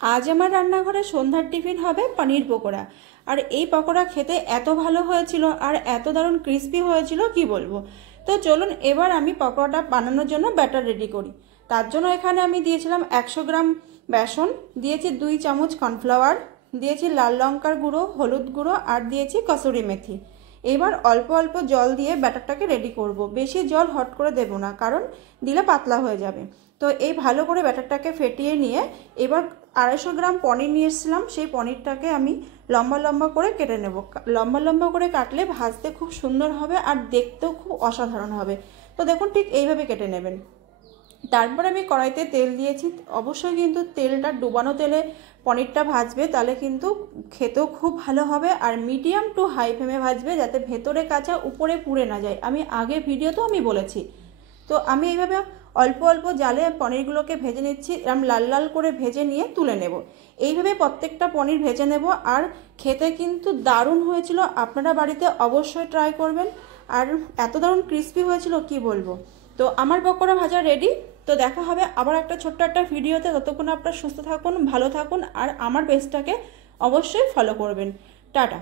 আজ আমার রান্নাঘরে সন্ধ্যার টিফিন হবে পনির পকোড়া। আর এই পকোড়া খেতে এত ভালো হয়েছিল আর এত দারুণ ক্রিস্পি হয়েছিল কি বলবো। তো চলুন এবার আমি পকোড়াটা বানানোর জন্য ব্যাটার রেডি করি। তার জন্য এখানে আমি দিয়েছিলাম 100 গ্রাম বেসন, দিয়েছি 2 চামচ কর্নফ্লাওয়ার, দিয়েছি লাল লঙ্কার গুঁড়ো, হলুদ গুঁড়ো আর দিয়েছি কসুরি মেথি। এবার অল্প অল্প জল দিয়ে ব্যাটারটাকে রেডি করব। বেশি জল হট করে দেব না, কারণ দিলে পাতলা হয়ে যাবে। তো এই ভালো করে ব্যাটারটাকে ফেটিয়ে নিয়ে এবার 250 গ্রাম পনির নিয়ে এসেছিলাম, সেই পনিরটাকে আমি লম্বা লম্বা করে কেটে নেব। লম্বা লম্বা করে কাটলে ভাজতে খুব সুন্দর হবে আর দেখতেও খুব অসাধারণ হবে। তো দেখুন ঠিক এইভাবে কেটে নেবেন। তারপর আমি কড়াইতে তেল দিয়েছি। অবশ্যই কিন্তু তেলটা ডুবানো তেলে পনিরটা ভাজবে, তাহলে কিন্তু খেতেও খুব ভালো হবে। আর মিডিয়াম টু হাই ফ্লেমে ভাজবে, যাতে ভেতরে কাঁচা উপরে পুড়ে না যায়। আমি আগে ভিডিওতেও আমি বলেছি। তো আমি এইভাবে অল্প অল্প জালে পনিরগুলোকে ভেজে নিচ্ছি। এরকম লাল লাল করে ভেজে নিয়ে তুলে নেব। এইভাবে প্রত্যেকটা পনির ভেজে নেব। আর খেতে কিন্তু দারুণ হয়েছিল, আপনারা বাড়িতে অবশ্যই ট্রাই করবেন। আর এত দারুণ ক্রিস্পি হয়েছিল কি বলবো। তো আমার পকোড়া ভাজা রেডি। তো দেখা হবে আবার একটা ছোট্ট একটা ভিডিওতে। ততক্ষণ আপনারা সুস্থ থাকুন, ভালো থাকুন আর আমার পেজটাকে অবশ্যই ফলো করবেন। টাটা।